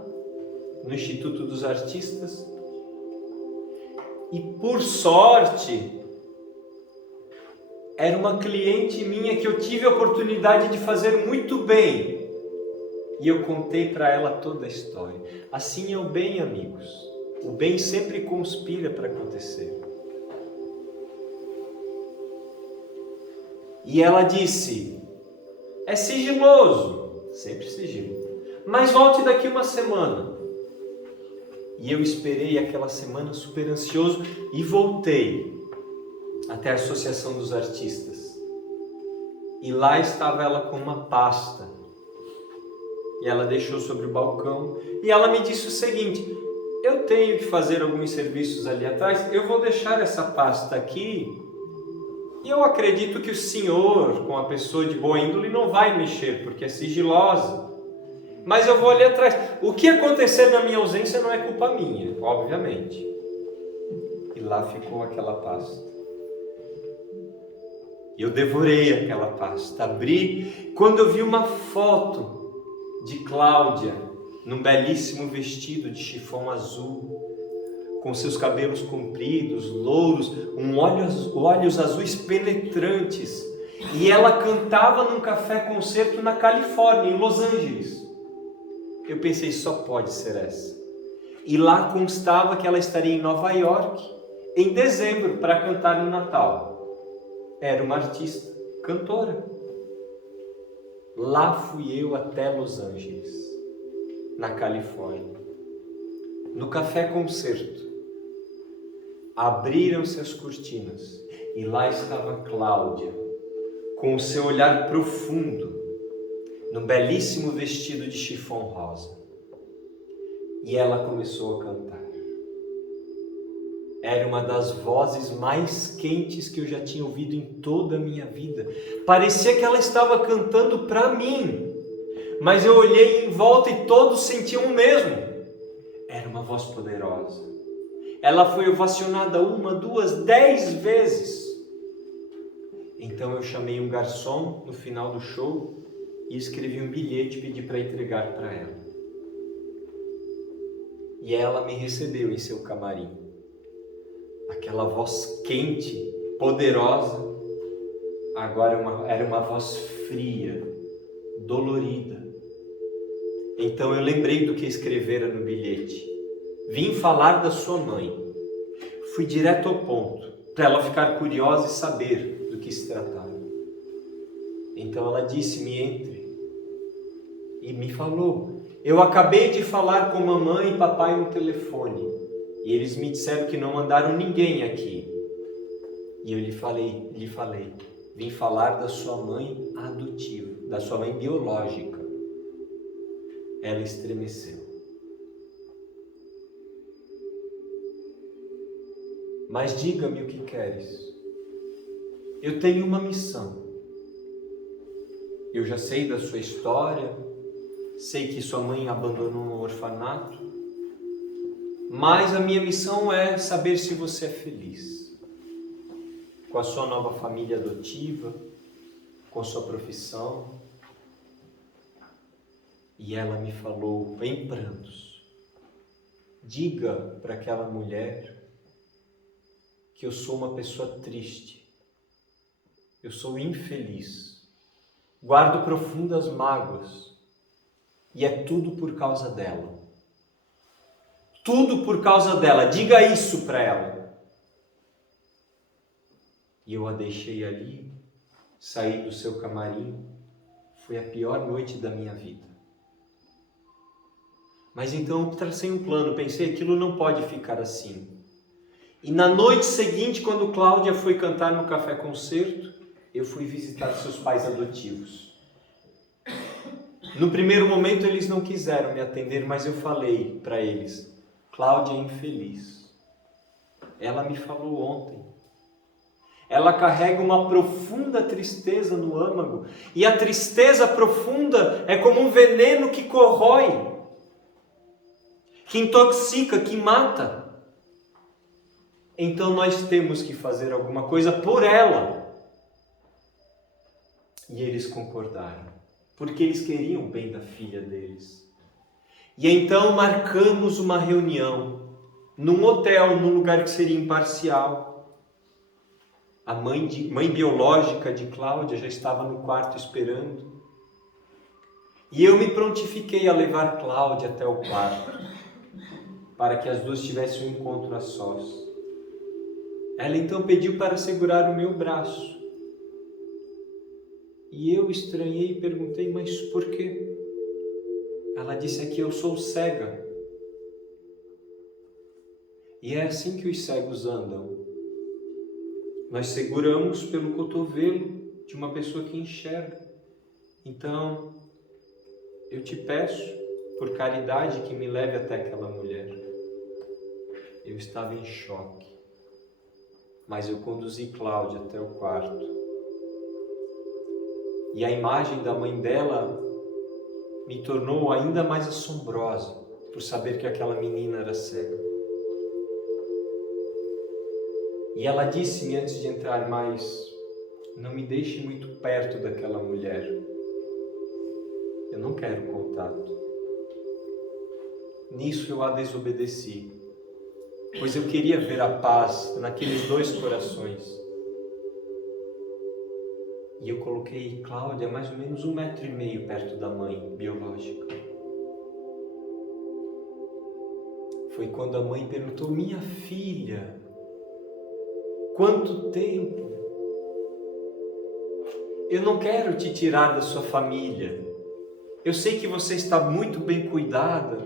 no Instituto dos Artistas e, por sorte, era uma cliente minha que eu tive a oportunidade de fazer muito bem. E eu contei para ela toda a história. Assim é o bem, amigos. O bem sempre conspira para acontecer. E ela disse, é sigiloso, sempre sigilo, mas volte daqui uma semana. E eu esperei aquela semana super ansioso e voltei. até a Associação dos Artistas. E lá estava ela com uma pasta. E ela deixou sobre o balcão. E ela me disse o seguinte: eu tenho que fazer alguns serviços ali atrás, eu vou deixar essa pasta aqui. E eu acredito que o senhor, com a pessoa de boa índole, não vai mexer, porque é sigilosa. Mas eu vou ali atrás. O que acontecer na minha ausência não é culpa minha, obviamente. E lá ficou aquela pasta. Eu devorei aquela pasta, abri. Quando eu vi uma foto de Cláudia, num belíssimo vestido de chifão azul, com seus cabelos compridos, louros, olhos azuis penetrantes, e ela cantava num café-concerto na Califórnia, em Los Angeles. Eu pensei, só pode ser essa. E lá constava que ela estaria em Nova York, em dezembro, para cantar no Natal. Era uma artista, cantora. Lá fui eu até Los Angeles, na Califórnia. No café-concerto, abriram-se as cortinas e lá estava Cláudia, com o seu olhar profundo, num belíssimo vestido de chifão rosa. E ela começou a cantar. Era uma das vozes mais quentes que eu já tinha ouvido em toda a minha vida. Parecia que ela estava cantando para mim, mas eu olhei em volta e todos sentiam o mesmo. Era uma voz poderosa. Ela foi ovacionada 1, 2, 10 vezes. Então eu chamei um garçom no final do show e escrevi um bilhete e pedi para entregar para ela. E ela me recebeu em seu camarim. Aquela voz quente, poderosa, agora era uma voz fria, dolorida. Então eu lembrei do que escrevera no bilhete. Vim falar da sua mãe. Fui direto ao ponto, para ela ficar curiosa e saber do que se tratava. Então ela disse-me: entre. E me falou: eu acabei de falar com mamãe e papai no telefone. E eles me disseram que não mandaram ninguém aqui. E eu lhe falei, vim falar da sua mãe adotiva, da sua mãe biológica. Ela estremeceu. Mas diga-me o que queres. Eu tenho uma missão. Eu já sei da sua história, sei que sua mãe abandonou no orfanato, mas a minha missão é saber se você é feliz com a sua nova família adotiva, com a sua profissão. E ela me falou em prantos: diga para aquela mulher que eu sou uma pessoa triste, eu sou infeliz, guardo profundas mágoas e é tudo por causa dela. Tudo por causa dela, diga isso para ela. E eu a deixei ali, saí do seu camarim, foi a pior noite da minha vida. Mas então eu tracei um plano, pensei, aquilo não pode ficar assim. E na noite seguinte, quando Cláudia foi cantar no café-concerto, eu fui visitar seus pais adotivos. No primeiro momento eles não quiseram me atender, mas eu falei para eles: Cláudia é infeliz. Ela me falou ontem. Ela carrega uma profunda tristeza no âmago. E a tristeza profunda é como um veneno que corrói, que intoxica, que mata. Então nós temos que fazer alguma coisa por ela. E eles concordaram, porque eles queriam o bem da filha deles. E então marcamos uma reunião num hotel, num lugar que seria imparcial. A mãe biológica de Cláudia já estava no quarto esperando. E eu me prontifiquei a levar Cláudia até o quarto, para que as duas tivessem um encontro a sós. Ela então pediu para segurar o meu braço. E eu estranhei e perguntei: mas por quê? Ela disse: é que eu sou cega. E é assim que os cegos andam, Nós seguramos pelo cotovelo de uma pessoa que enxerga. Então, eu te peço, por caridade, que me leve até aquela mulher. Eu estava em choque, mas eu conduzi Cláudia até o quarto. E a imagem da mãe dela me tornou ainda mais assombrosa, por saber que aquela menina era cega. E ela disse-me antes de entrar, mas não me deixe muito perto daquela mulher. Eu não quero contato. Nisso eu a desobedeci, pois eu queria ver a paz naqueles dois corações. E eu coloquei Cláudia mais ou menos 1,5 metro perto da mãe biológica. Foi quando a mãe perguntou: minha filha, quanto tempo? Eu não quero te tirar da sua família. Eu sei que você está muito bem cuidada,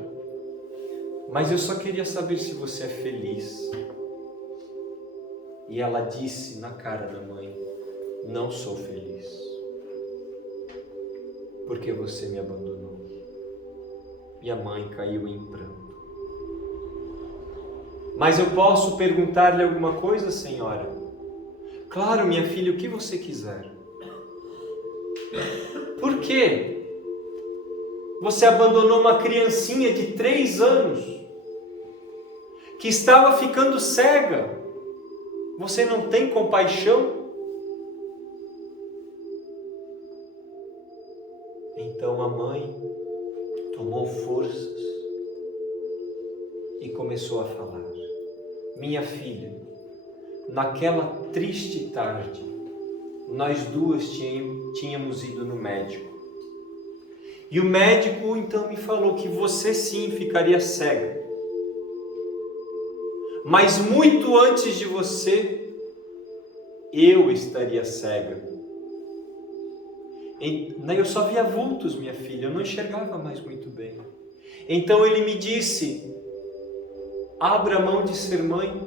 mas eu só queria saber se você é feliz. E ela disse na cara da mãe: não sou feliz, porque você me abandonou. E a mãe caiu em pranto. Mas eu posso perguntar-lhe alguma coisa, senhora? Claro, minha filha, o que você quiser. Por quê? Você abandonou uma criancinha de 3 anos, que estava ficando cega. Você não tem compaixão? Então a mãe tomou forças e começou a falar: minha filha, naquela triste tarde, nós duas tínhamos ido no médico. E o médico então me falou que você sim ficaria cega. Mas muito antes de você, eu estaria cega. Eu só via vultos, minha filha, eu não enxergava mais muito bem. Então ele me disse: abra mão de ser mãe.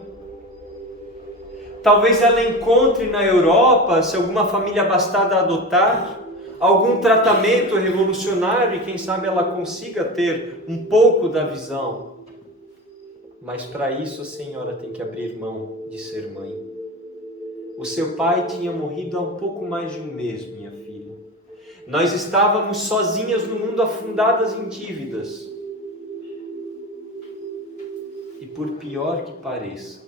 Talvez ela encontre na Europa, se alguma família abastada adotar, algum tratamento revolucionário e quem sabe ela consiga ter um pouco da visão. Mas para isso a senhora tem que abrir mão de ser mãe. O seu pai tinha morrido há um pouco mais de 1 mês, minha filha. Nós estávamos sozinhas no mundo, afundadas em dívidas. E por pior que pareça,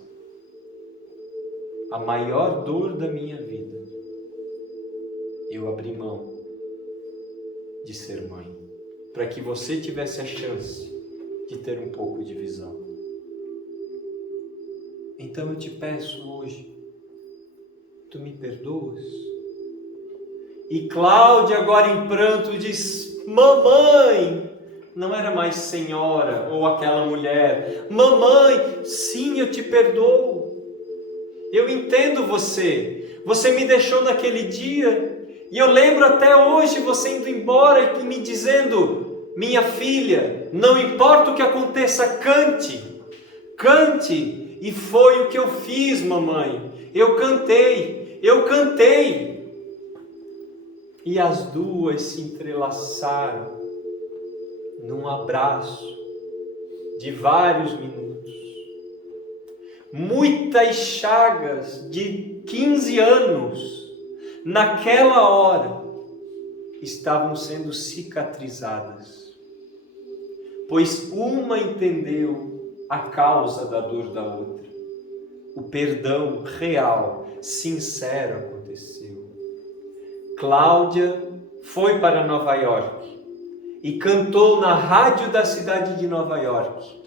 a maior dor da minha vida, eu abri mão de ser mãe, para que você tivesse a chance de ter um pouco de visão. Então eu te peço hoje, tu me perdoas? E Cláudia, agora em pranto, diz: mamãe, não era mais senhora ou aquela mulher. Mamãe, sim, eu te perdoo. Eu entendo você. Você me deixou naquele dia. E eu lembro até hoje você indo embora e me dizendo: minha filha, não importa o que aconteça, cante. Cante. E foi o que eu fiz, mamãe. Eu cantei. E as duas se entrelaçaram num abraço de vários minutos. Muitas chagas de 15 anos, naquela hora, estavam sendo cicatrizadas, pois uma entendeu a causa da dor da outra. O perdão real, sincero aconteceu. Cláudia foi para Nova York e cantou na rádio da cidade de Nova York.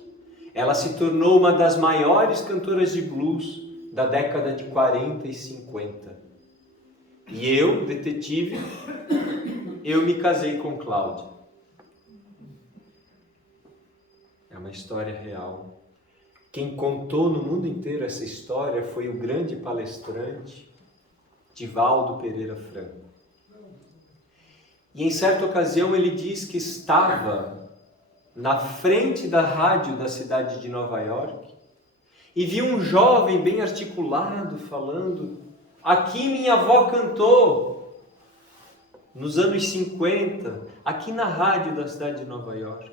Ela se tornou uma das maiores cantoras de blues da década de 40 e 50. E eu, detetive, eu me casei com Cláudia. É uma história real. Quem contou no mundo inteiro essa história foi o grande palestrante Divaldo Pereira Franco. E em certa ocasião ele diz que estava na frente da rádio da cidade de Nova York e viu um jovem bem articulado falando Aqui minha avó cantou, nos anos 50, aqui na rádio da cidade de Nova York.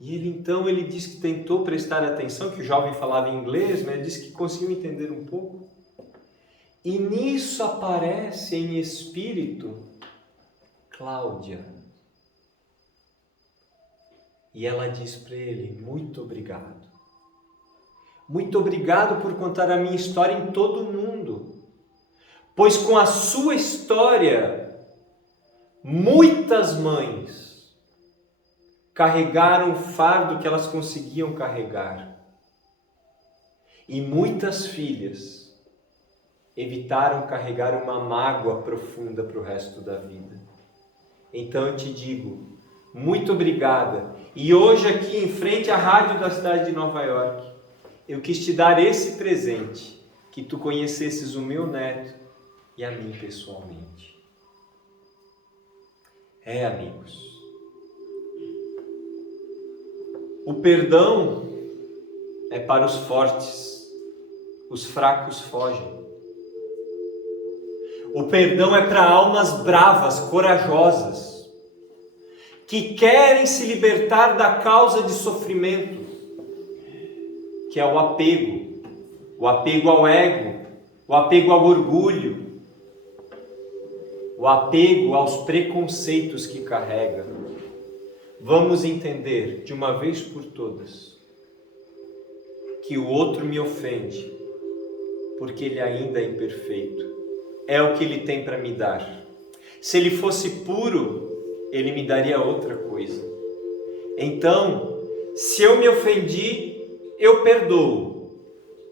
E ele disse que tentou prestar atenção, que o jovem falava inglês, mas ele disse que conseguiu entender um pouco. E nisso aparece em espírito Cláudia. E ela diz para ele: muito obrigado. Muito obrigado por contar a minha história em todo o mundo. Pois com a sua história, muitas mães carregaram o fardo que elas conseguiam carregar. E muitas filhas evitaram carregar uma mágoa profunda para o resto da vida. Então eu te digo, muito obrigada. E hoje aqui em frente à rádio da cidade de Nova York, eu quis te dar esse presente, que tu conhecesses o meu neto e a mim pessoalmente. Amigos, o perdão é para os fortes, os fracos fogem. O perdão é para almas bravas, corajosas, que querem se libertar da causa de sofrimento, que é o apego ao ego, o apego ao orgulho, o apego aos preconceitos que carrega. Vamos entender de uma vez por todas que o outro me ofende porque ele ainda é imperfeito. É o que ele tem para me dar. Se ele fosse puro, ele me daria outra coisa. Então, se eu me ofendi, eu perdoo,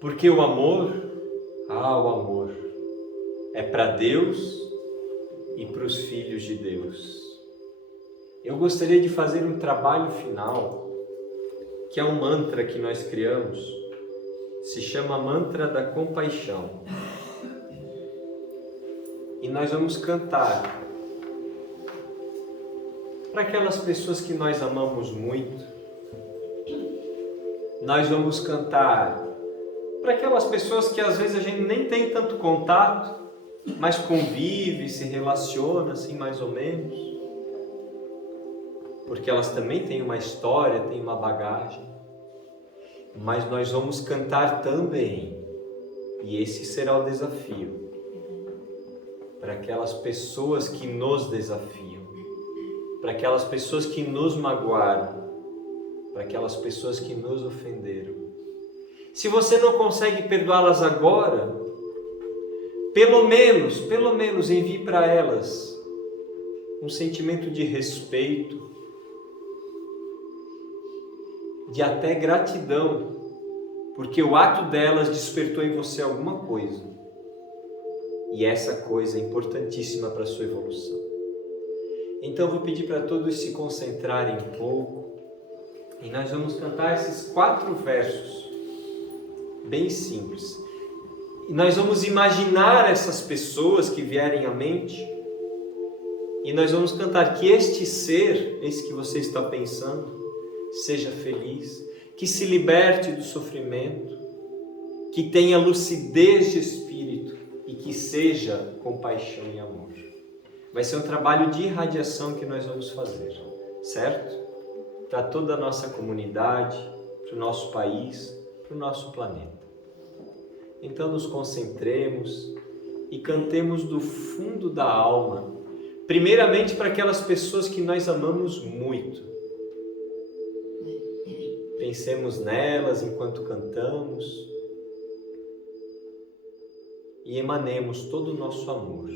porque o amor é para Deus e para os filhos de Deus. Eu gostaria de fazer um trabalho final, que é um mantra que nós criamos, se chama Mantra da Compaixão. E nós vamos cantar para aquelas pessoas que nós amamos muito. Nós vamos cantar para aquelas pessoas que às vezes a gente nem tem tanto contato, mas convive, se relaciona assim mais ou menos. Porque elas também têm uma história, têm uma bagagem. Mas nós vamos cantar também, e esse será o desafio, para aquelas pessoas que nos desafiam, para aquelas pessoas que nos magoaram, para aquelas pessoas que nos ofenderam. Se você não consegue perdoá-las agora, pelo menos envie para elas um sentimento de respeito, de até gratidão, porque o ato delas despertou em você alguma coisa. E essa coisa é importantíssima para a sua evolução. Então eu vou pedir para todos se concentrarem um pouco. E nós vamos cantar esses 4 versos, bem simples. E nós vamos imaginar essas pessoas que vierem à mente. E nós vamos cantar que este ser, esse que você está pensando, seja feliz, que se liberte do sofrimento, que tenha lucidez de espírito e que seja compaixão e amor. Vai ser um trabalho de irradiação que nós vamos fazer, certo? Para toda a nossa comunidade, para o nosso país, para o nosso planeta. Então nos concentremos e cantemos do fundo da alma, primeiramente para aquelas pessoas que nós amamos muito. Pensemos nelas enquanto cantamos e emanemos todo o nosso amor.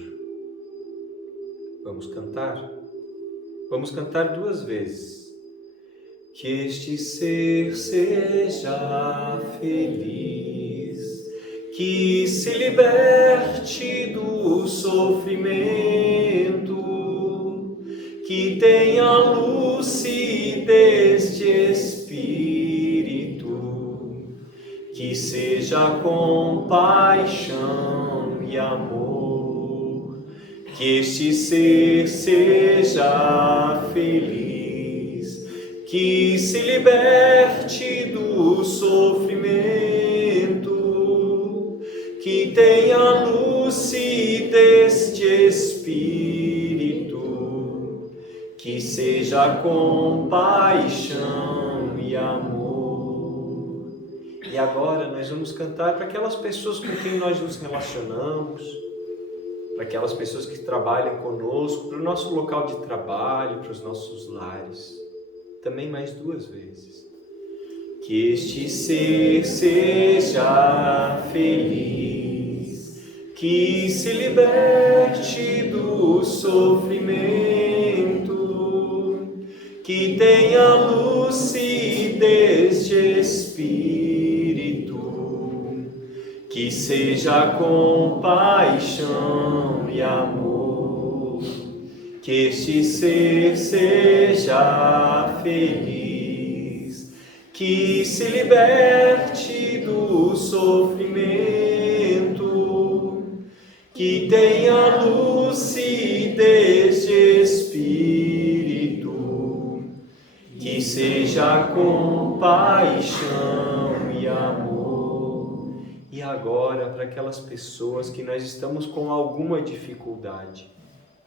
Vamos cantar? Vamos cantar 2 vezes. Que este ser seja feliz, que se liberte do sofrimento, que tenha lucidez de espírito, que seja compaixão e amor, que este ser seja feliz, que se liberte do sofrimento, que tenha lucidez de espírito, que seja compaixão e amor. E agora nós vamos cantar para aquelas pessoas com quem nós nos relacionamos, para aquelas pessoas que trabalham conosco, para o nosso local de trabalho, para os nossos lares. Também mais 2 vezes. Que este ser seja feliz, que se liberte do sofrimento, que tenha lucidez de espírito, que seja compaixão e amor. Que este ser seja feliz, que se liberte do sofrimento, que tenha lucidez de espírito, que seja compaixão e amor. E agora, para aquelas pessoas que nós estamos com alguma dificuldade,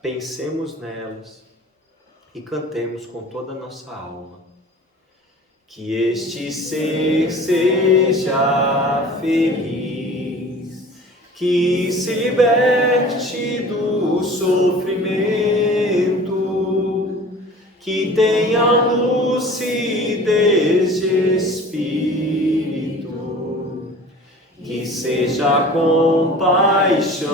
pensemos nelas e cantemos com toda a nossa alma. Que este ser seja feliz, que se liberte do sofrimento, que tenha lucidez de espírito, que seja compaixão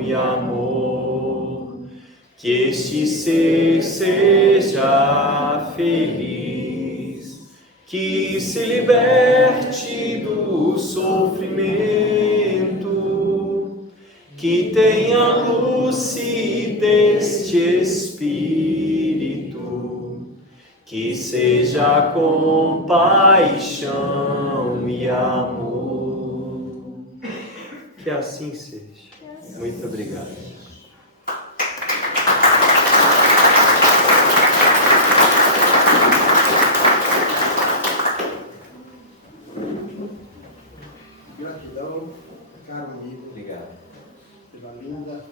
e amor. Que este ser seja feliz, que se liberte do sofrimento, que tenha lucidez de espírito, que seja compaixão e amor. Que assim seja. Muito obrigado. Gratidão, caro amigo. Obrigado. Pela linda